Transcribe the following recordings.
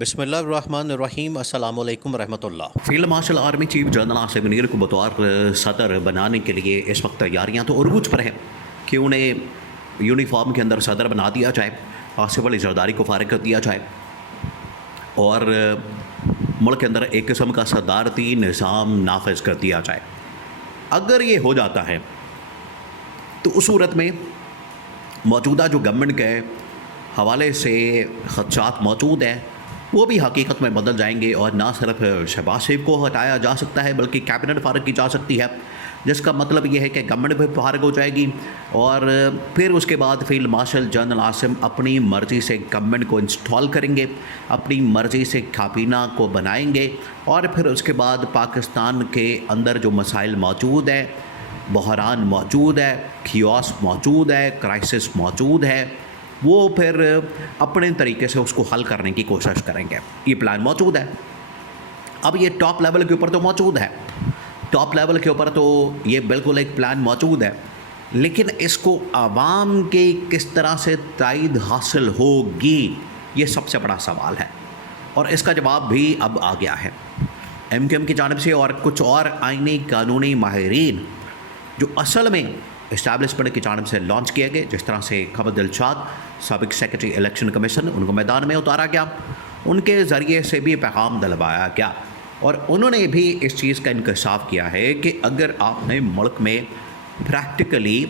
بسم اللہ الرحمن الرحیم، السلام علیکم ورحمۃ اللہ۔ Field marshal army chief general Asim Munir کو بطور صدر بنانے کے لیے اس وقت تیاریاں تو عروج پر ہیں کہ انہیں یونیفارم کے اندر صدر بنا دیا جائے، آصف علی زرداری کو فارغ کر دیا جائے اور ملک کے اندر ایک قسم کا صدارتی نظام نافذ کر دیا جائے۔ اگر یہ ہو جاتا ہے تو اس صورت میں موجودہ جو گورنمنٹ کے حوالے سے خدشات موجود ہیں وہ بھی حقیقت میں بدل جائیں گے، اور نہ صرف شہباز شریف کو ہٹایا جا سکتا ہے بلکہ کیبنٹ فارغ کی جا سکتی ہے، جس کا مطلب یہ ہے کہ گورنمنٹ بھی فارغ ہو جائے گی، اور پھر اس کے بعد فیلڈ مارشل جنرل عاصم اپنی مرضی سے گورنمنٹ کو انسٹال کریں گے، اپنی مرضی سے کابینہ کو بنائیں گے، اور پھر اس کے بعد پاکستان کے اندر جو مسائل موجود ہیں، بحران موجود ہے، کیوس موجود ہے، کرائسس موجود ہے، وہ پھر اپنے طریقے سے اس کو حل کرنے کی کوشش کریں گے۔ یہ پلان موجود ہے۔ اب یہ ٹاپ لیول کے اوپر تو موجود ہے، ٹاپ لیول کے اوپر تو یہ بالکل ایک پلان موجود ہے، لیکن اس کو عوام کی کس طرح سے تائید حاصل ہوگی، یہ سب سے بڑا سوال ہے، اور اس کا جواب بھی اب آ گیا ہے۔ ایم کیو ایم کی جانب سے اور کچھ اور آئینی قانونی ماہرین جو اصل میں اسٹیبلشمنٹ کی جانب سے لانچ کیے گئے، جس طرح سے خبر دلشاد سابق سیکرٹری الیکشن کمیشن، ان کو میدان میں اتارا گیا، ان کے ذریعے سے بھی پیغام دلوایا گیا، اور انہوں نے بھی اس چیز کا انکشاف کیا ہے کہ اگر آپ نے ملک میں پریکٹیکلی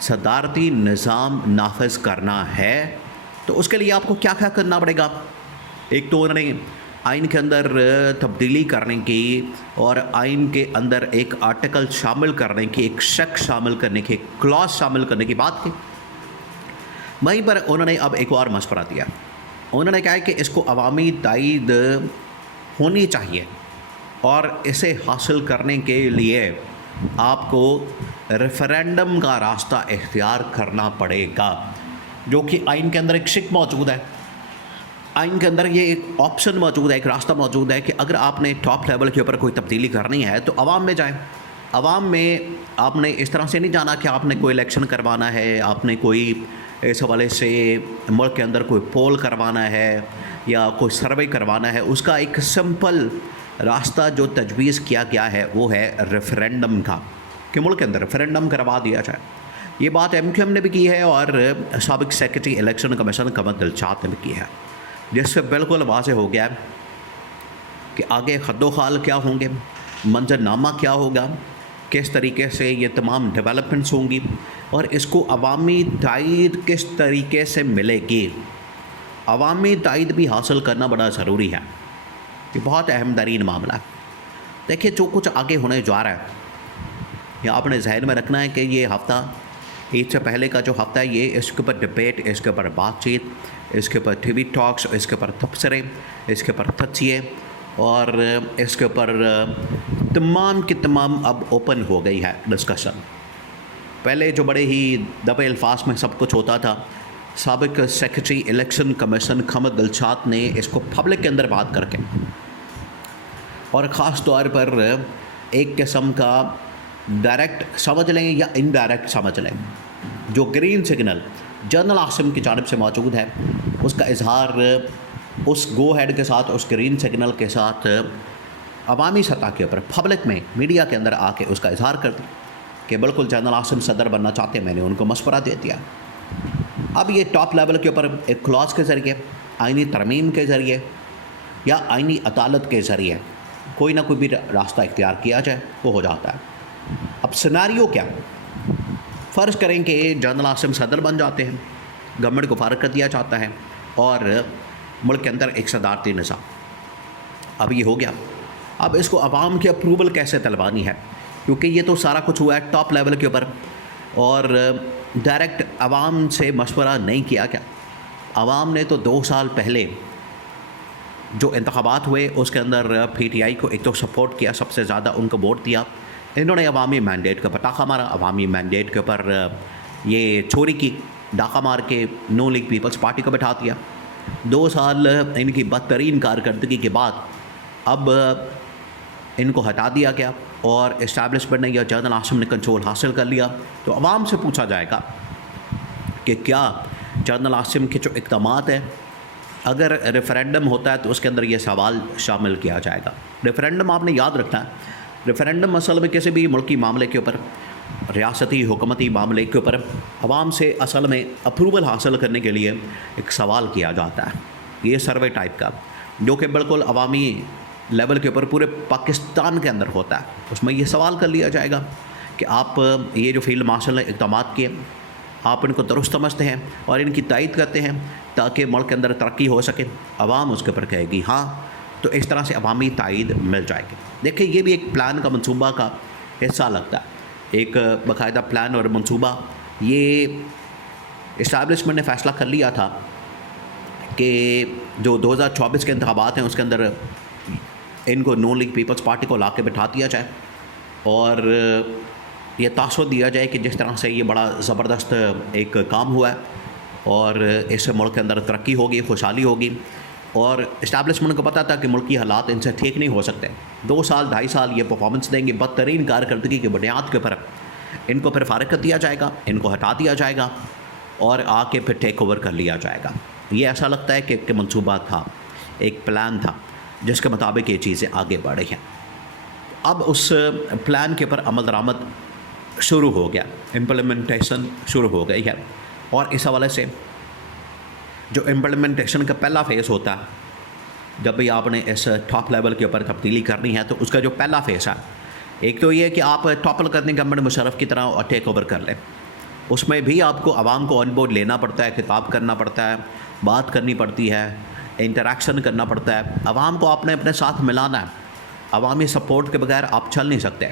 صدارتی نظام نافذ کرنا ہے تو اس کے لیے آپ کو کیا کیا کرنا پڑے گا۔ ایک تو انہوں نے آئین کے اندر تبدیلی کرنے کی اور آئین کے اندر ایک آرٹیکل شامل کرنے کی، ایک شک شامل کرنے کی، ایک کلاس شامل کرنے کی بات کی۔ وہیں پر انہوں نے اب ایک اور مشورہ دیا، انہوں نے کہا کہ اس کو عوامی تائید ہونی چاہیے، اور اسے حاصل کرنے کے لیے آپ کو ریفرینڈم کا راستہ اختیار کرنا پڑے گا، جو کہ آئین کے اندر ایک شک موجود ہے۔ آئین کے اندر یہ ایک آپشن موجود ہے، ایک راستہ موجود ہے کہ اگر آپ نے ٹاپ لیول کے اوپر کوئی تبدیلی کرنی ہے تو عوام میں جائیں۔ عوام میں آپ نے اس طرح سے نہیں جانا کہ آپ نے کوئی الیکشن کروانا ہے، آپ نے کوئی اس حوالے سے ملک کے اندر کوئی پول کروانا ہے یا کوئی سروے کروانا ہے۔ اس کا ایک سمپل راستہ جو تجویز کیا گیا ہے وہ ہے ریفرینڈم کا، کہ ملک کے اندر ریفرینڈم کروا دیا جائے۔ یہ بات ایم کیو ایم نے بھی کی ہے اور سابق secretary election commission Qamar Dilshad نے بھی کی ہے، جس سے بالکل واضح ہو گیا کہ آگے خد و خال کیا ہوں گے، منظر نامہ کیا ہوگا، کس طریقے سے یہ تمام ڈیولپمنٹس ہوں گی، اور اس کو عوامی تائید کس طریقے سے ملے گی۔ عوامی تائید بھی حاصل کرنا بڑا ضروری ہے، یہ بہت اہم ترین معاملہ ہے۔ دیکھیے جو کچھ آگے ہونے جا رہا ہے، یہ آپ نے ذہن میں رکھنا ہے کہ یہ ہفتہ، عید سے پہلے کا جو ہفتہ ہے، یہ اس کے اوپر ڈبیٹ، اس کے اوپر بات چیت، اس کے اوپر ٹی وی ٹاکس، اس کے اوپر تبصرے، اس کے اوپر تجزیے، اور اس کے اوپر تمام کی تمام اب اوپن ہو گئی ہے ڈسکشن۔ پہلے جو بڑے ہی دبے الفاظ میں سب کچھ ہوتا تھا، سابق secretary election commission Qamar Dilshad نے اس کو پبلک کے اندر بات کر کے، اور خاص طور پر ایک قسم کا ڈائریکٹ سمجھ لیں یا انڈائریکٹ سمجھ لیں، جو گرین سگنل جنرل عاصم کی جانب سے موجود ہے، اس کا اظہار اس گو ہیڈ کے ساتھ، اس گرین سگنل کے ساتھ عوامی سطح کے اوپر پبلک میں میڈیا کے اندر آ کے اس کا اظہار کر دیا کہ بالکل جنرل عاصم صدر بننا چاہتے ہیں، میں نے ان کو مشورہ دے دیا۔ اب یہ ٹاپ لیول کے اوپر ایک کلاس کے ذریعے، آئینی ترمیم کے ذریعے یا آئینی عدالت کے ذریعے کوئی نہ کوئی بھی راستہ اختیار کیا جائے، وہ ہو جاتا ہے۔ اب سیناریو کیا؟ فرض کریں کہ جنرل عاصم صدر بن جاتے ہیں، گورنمنٹ کو فارغ کر دیا جاتا ہے، اور ملک کے اندر ایک صدارتی نظام اب یہ ہو گیا۔ اب اس کو عوام کی اپروول کیسے دلوانی ہے، کیونکہ یہ تو سارا کچھ ہوا ہے ٹاپ لیول کے اوپر، اور ڈائریکٹ عوام سے مشورہ نہیں کیا گیا۔ عوام نے تو 2 سال پہلے جو انتخابات ہوئے اس کے اندر پی ٹی آئی کو ایک تو سپورٹ کیا، سب سے زیادہ ان کو ووٹ دیا، انہوں نے عوامی مینڈیٹ کا پٹاخہ مارا، عوامی مینڈیٹ کے اوپر یہ چوری کی، ڈاکہ مار کے نو لیگ پیپلز پارٹی کو بٹھا دیا۔ 2 سال ان کی بدترین کارکردگی کے بعد اب ان کو ہٹا دیا گیا، اور اسٹیبلشمنٹ نے یا جنرل عاصم نے کنٹرول حاصل کر لیا۔ تو عوام سے پوچھا جائے گا کہ کیا جنرل عاصم کے جو اقدامات ہیں اگر ریفرینڈم ہوتا ہے تو اس کے اندر یہ سوال شامل کیا جائے گا. ریفرینڈم آپ نے یاد رکھنا ہے, ریفرینڈم اصل میں کسی بھی ملکی معاملے کے اوپر, ریاستی حکومتی معاملے کے اوپر عوام سے اصل میں اپروول حاصل کرنے کے لیے ایک سوال کیا جاتا ہے. یہ سروے ٹائپ کا جو کہ بالکل عوامی لیول کے اوپر پورے پاکستان کے اندر ہوتا ہے. اس میں یہ سوال کر لیا جائے گا کہ آپ یہ جو فیلڈ مارشل نے اقدامات کیے آپ ان کو درست سمجھتے ہیں اور ان کی تائید کرتے ہیں تاکہ ملک کے اندر ترقی ہو سکے. عوام اس کے اوپر کہے گی ہاں, تو اس طرح سے عوامی تائید مل جائے گی. دیکھیں یہ بھی ایک پلان کا منصوبہ کا حصہ لگتا ہے, ایک باقاعدہ پلان اور منصوبہ. یہ اسٹیبلشمنٹ نے فیصلہ کر لیا تھا کہ جو 2024 کے انتخابات ہیں اس کے اندر ان کو نون لیگ پیپلز پارٹی کو لا کے بٹھا دیا جائے اور یہ تاثر دیا جائے کہ جس طرح سے یہ بڑا زبردست ایک کام ہوا ہے اور اس سے ملک کے اندر ترقی ہوگی, خوشحالی ہوگی. اور اسٹیبلشمنٹ کو پتہ تھا کہ ملکی حالات ان سے ٹھیک نہیں ہو سکتے. 2 سال 2.5 سال یہ پرفارمنس دیں گے, بدترین کارکردگی کی بنیاد کے اوپر ان کو پھر فارغ کر دیا جائے گا, ان کو ہٹا دیا جائے گا اور آ کے پھر ٹیک اوور کر لیا جائے گا. یہ ایسا لگتا ہے کہ ایک منصوبہ تھا, ایک پلان تھا جس کے مطابق یہ چیزیں آگے بڑھ رہی ہیں. اب اس پلان کے اوپر عمل درآمد شروع ہو گیا, امپلیمنٹیشن شروع ہو گئی ہے. اور اس حوالے سے جو امپلیمنٹیشن کا پہلا فیز ہوتا ہے, جب بھی آپ نے اس ٹاپ لیول کے اوپر تبدیلی کرنی ہے تو اس کا جو پہلا فیز ہے, ایک تو یہ کہ آپ ٹاپل کرنے گورنمنٹ مشرف کی طرح ٹیک اوور کر لیں. اس میں بھی آپ کو عوام کو آن بورڈ لینا پڑتا ہے, خطاب کرنا پڑتا ہے, بات کرنی پڑتی ہے, انٹریکشن کرنا پڑتا ہے. عوام کو آپ نے اپنے ساتھ ملانا ہے. عوامی سپورٹ کے بغیر آپ چل نہیں سکتے.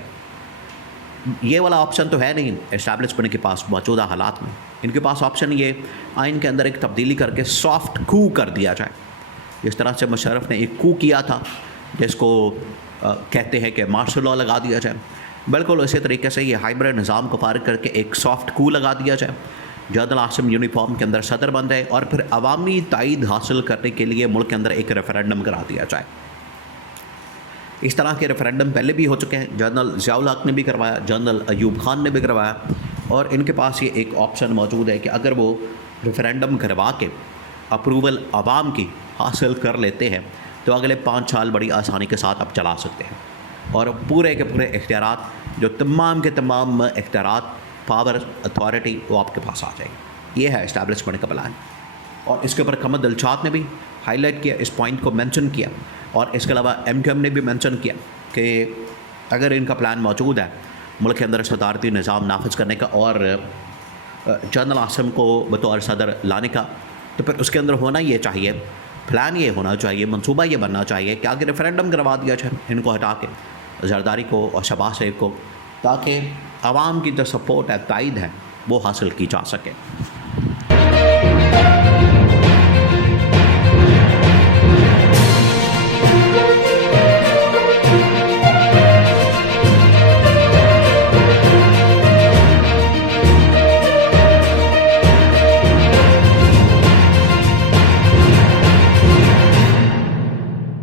یہ والا آپشن تو ہے نہیں اسٹیبلشمنٹ کے پاس موجودہ حالات میں. ان کے پاس آپشن یہ آئین کے اندر ایک تبدیلی کر کے سافٹ کو کر دیا جائے, جس طرح سے مشرف نے ایک کو کیا تھا جس کو کہتے ہیں کہ مارشل لاء لگا دیا جائے. بالکل اسی طریقے سے یہ ہائبرڈ نظام کو فارغ کر کے ایک سافٹ کو لگا دیا جائے. جنرل عاصم یونیفارم کے اندر صدر بن جائے اور پھر عوامی تائید حاصل کرنے کے لیے ملک کے اندر ایک ریفرینڈم کرا دیا جائے. اس طرح کے ریفرینڈم پہلے بھی ہو چکے ہیں. جنرل ضیاء الحق نے بھی کروایا, جنرل ایوب خان نے بھی کروایا, اور ان کے پاس یہ ایک آپشن موجود ہے کہ اگر وہ ریفرینڈم کروا کے اپروول عوام کی حاصل کر لیتے ہیں تو اگلے 5 سال بڑی آسانی کے ساتھ اب چلا سکتے ہیں. اور پورے کے پورے اختیارات, جو تمام کے تمام اختیارات, پاور, اتھارٹی, وہ آپ کے پاس آ جائے گی. یہ ہے اسٹیبلشمنٹ کا پلان. اور اس کے اوپر قمر دلشاد نے بھی ہائی لائٹ کیا, اس پوائنٹ کو مینشن کیا. اور اس کے علاوہ ایم کیو ایم نے بھی مینشن کیا کہ اگر ان کا پلان موجود ہے ملک کے اندر صدارتی نظام نافذ کرنے کا اور جنرل عاصم کو بطور صدر لانے کا, تو پھر اس کے اندر ہونا یہ چاہیے, پلان یہ ہونا چاہیے, منصوبہ یہ بننا چاہیے کہ آگے ریفرینڈم کروا دیا جائے ان کو ہٹا کے, زرداری کو اور شہباز شریف کو, تاکہ عوام کی جو سپورٹ ہے, تائید ہے, وہ حاصل کی جا سکے.